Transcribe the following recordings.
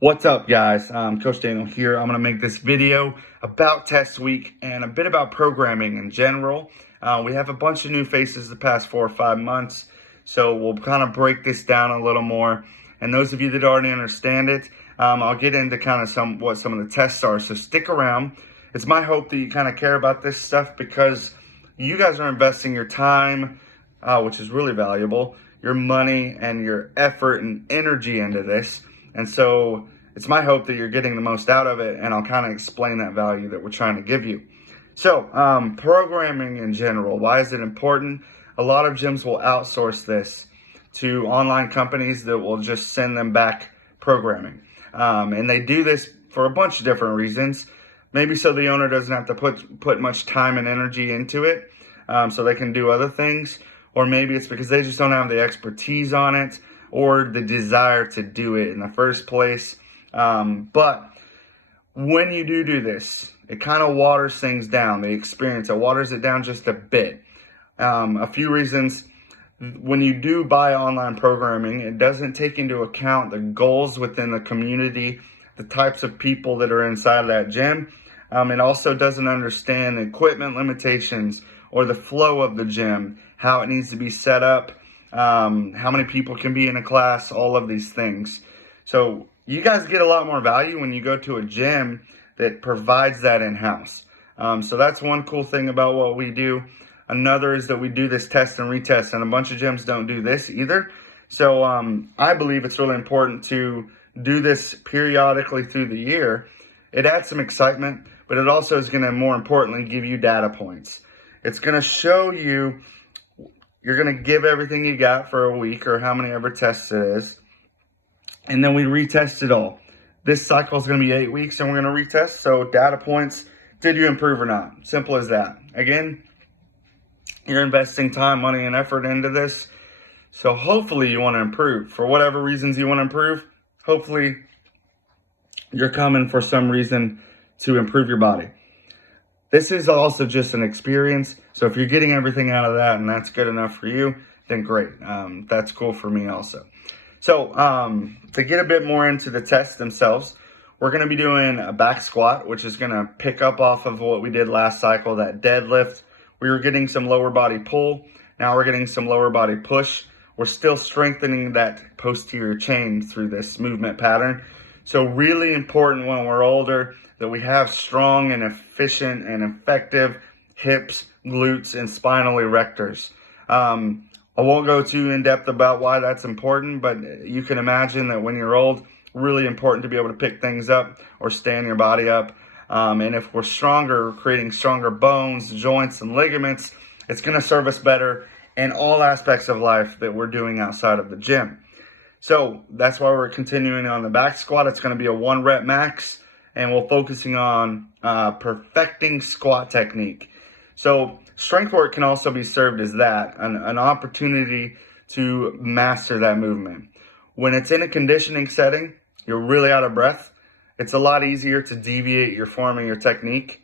What's up, guys? Coach Daniel here. I'm going to make this video about test week and a bit about programming in general. We have a bunch of new faces the past 4 or 5 months, so we'll kind of break this down a little more. And those of you that already understand it, I'll get into kind of what some of the tests are. So stick around. It's my hope that you kind of care about this stuff because you guys are investing your time, which is really valuable, your money and your effort and energy into this. And so it's my hope that you're getting the most out of it, and I'll kind of explain that value that we're trying to give you. So programming in general, why is it important? A lot of gyms will outsource this to online companies that will just send them back programming. And they do this for a bunch of different reasons. Maybe so the owner doesn't have to put much time and energy into it, so they can do other things. Or maybe it's because they just don't have the expertise on it or the desire to do it in the first place. But when you do this, it kind of waters things down. The experience, it waters it down just a bit. A few reasons. When you do buy online programming, it doesn't take into account the goals within the community, the types of people that are inside of that gym. It also doesn't understand equipment limitations or the flow of the gym, how it needs to be set up, how many people can be in a class, all of these things. So you guys get a lot more value when you go to a gym that provides that in-house. So that's one cool thing about what we do. Another is that we do this test and retest, and a bunch of gyms don't do this either. So I believe it's really important to do this periodically through the year. It adds some excitement, but it also is going to, more importantly, give you data points. It's going to show you, you're going to give everything you got for a week or how many ever tests it is. And then we retest it all. This cycle is going to be 8 weeks and we're going to retest. So data points, did you improve or not? Simple as that. Again, you're investing time, money, and effort into this. So hopefully you want to improve. For whatever reasons you want to improve, hopefully you're coming for some reason to improve your body. This is also just an experience. So if you're getting everything out of that and that's good enough for you, then great. That's cool for me also. So to get a bit more into the tests themselves, we're going to be doing a back squat, which is going to pick up off of what we did last cycle, that deadlift. We were getting some lower body pull. Now we're getting some lower body push. We're still strengthening that posterior chain through this movement pattern. So really important when we're older that we have strong and efficient and effective hips, glutes, and spinal erectors. I won't go too in depth about why that's important, but you can imagine that when you're old, really important to be able to pick things up or stand your body up. And if we're stronger, creating stronger bones, joints, and ligaments, it's going to serve us better in all aspects of life that we're doing outside of the gym. So that's why we're continuing on the back squat. It's going to be a 1 rep max, and we're focusing on perfecting squat technique. So strength work can also be served as that, an opportunity to master that movement. When it's in a conditioning setting, you're really out of breath. It's a lot easier to deviate your form and your technique,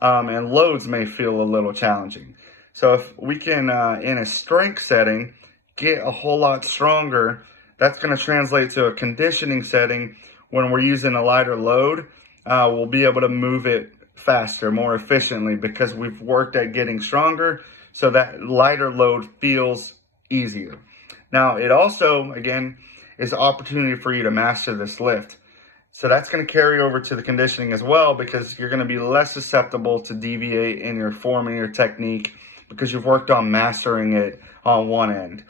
and loads may feel a little challenging. So if we can, in a strength setting, get a whole lot stronger, that's going to translate to a conditioning setting. When we're using a lighter load, we'll be able to move it faster, more efficiently, because we've worked at getting stronger, so that lighter load feels easier. Now, it also, again, is an opportunity for you to master this lift. So that's going to carry over to the conditioning as well, because you're going to be less susceptible to deviate in your form and your technique because you've worked on mastering it on one end.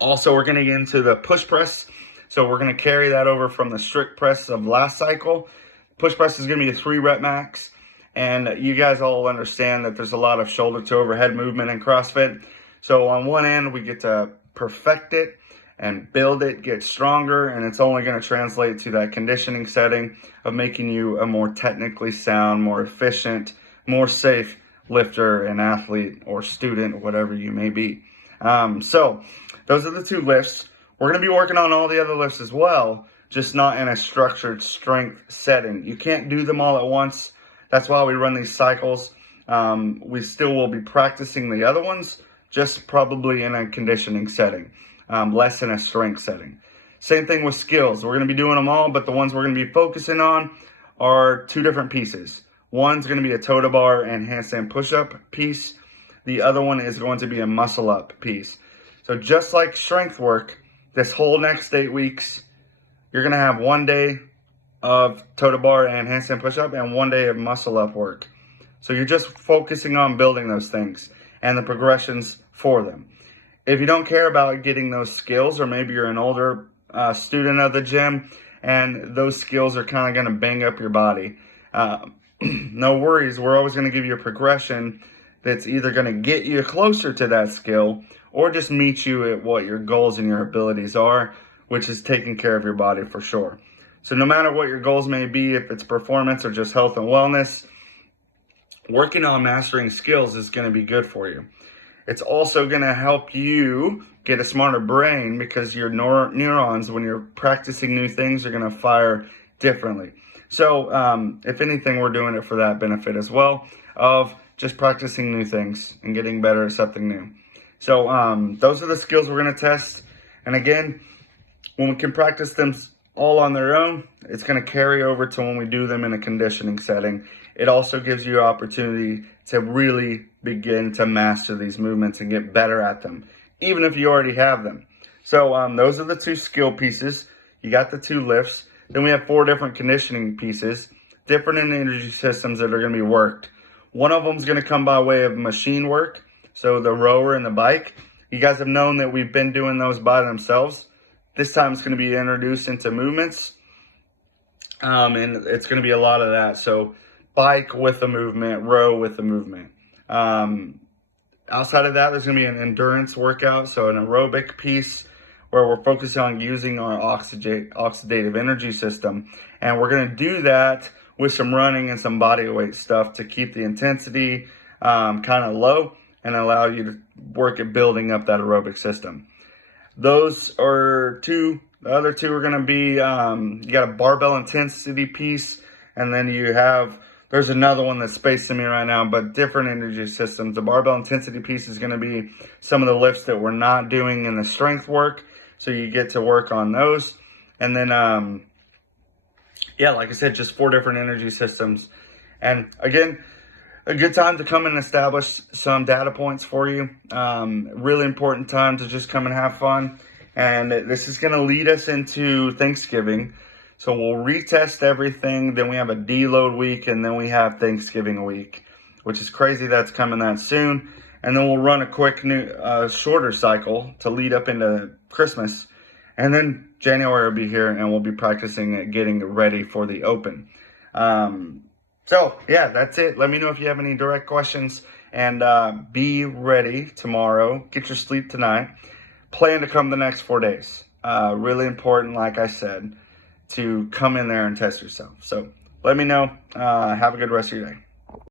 Also, we're going to get into the push press. So we're going to carry that over from the strict press of last cycle. Push press is going to be a 3 rep max. And you guys all understand that there's a lot of shoulder to overhead movement in CrossFit. So on one end, we get to perfect it and build it, get stronger, and it's only going to translate to that conditioning setting of making you a more technically sound, more efficient, more safe lifter and athlete or student, whatever you may be. So those are the 2 lifts. We're going to be working on all the other lifts as well, just not in a structured strength setting. You can't do them all at once. That's why we run these cycles. We still will be practicing the other ones, just probably in a conditioning setting, less in a strength setting. Same thing with skills. We're going to be doing them all, but the ones we're going to be focusing on are 2 different pieces. One's going to be a toe to bar and handstand push-up piece. The other one is going to be a muscle up piece. So just like strength work, this whole next 8 weeks, you're going to have 1 day of toe to bar and handstand push-up and 1 day of muscle up work. So you're just focusing on building those things and the progressions for them. If you don't care about getting those skills, or maybe you're an older student of the gym and those skills are kind of going to bang up your body, no worries. We're always going to give you a progression that's either going to get you closer to that skill or just meet you at what your goals and your abilities are, which is taking care of your body for sure. So no matter what your goals may be, if it's performance or just health and wellness, working on mastering skills is going to be good for you. It's also going to help you get a smarter brain because your neurons, when you're practicing new things, are going to fire differently. So if anything, we're doing it for that benefit as well of just practicing new things and getting better at something new. So those are the skills we're going to test. And again, when we can practice them all on their own, it's going to carry over to when we do them in a conditioning setting. It also gives you an opportunity to really begin to master these movements and get better at them, even if you already have them. So those are the 2 skill pieces. You got the 2 lifts. Then we have 4 different conditioning pieces, different energy systems that are going to be worked. One of them is going to come by way of machine work, so the rower and the bike. You guys have known that we've been doing those by themselves. This time it's going to be introduced into movements, and it's going to be a lot of that. So bike with the movement, row with the movement. Outside of that, there's going to be an endurance workout, so an aerobic piece where we're focusing on using our oxidative energy system. And we're going to do that with some running and some body weight stuff to keep the intensity kind of low and allow you to work at building up that aerobic system. Those are 2. The other 2 are going to be, you got a barbell intensity piece, and then there's another one that's spacing me right now, but different energy systems. The barbell intensity piece is going to be some of the lifts that we're not doing in the strength work, so you get to work on those. And then, like I said, just 4 different energy systems. And again, a good time to come and establish some data points for you. Really important time to just come and have fun. And this is going to lead us into Thanksgiving. So we'll retest everything. Then we have a deload week, and then we have Thanksgiving week, which is crazy that's coming that soon. And then we'll run a quick new, shorter cycle to lead up into Christmas. And then January will be here, and we'll be practicing at getting ready for the Open. So, yeah, that's it. Let me know if you have any direct questions. And be ready tomorrow. Get your sleep tonight. Plan to come the next 4 days. Really important, like I said, to come in there and test yourself. So let me know. Have a good rest of your day.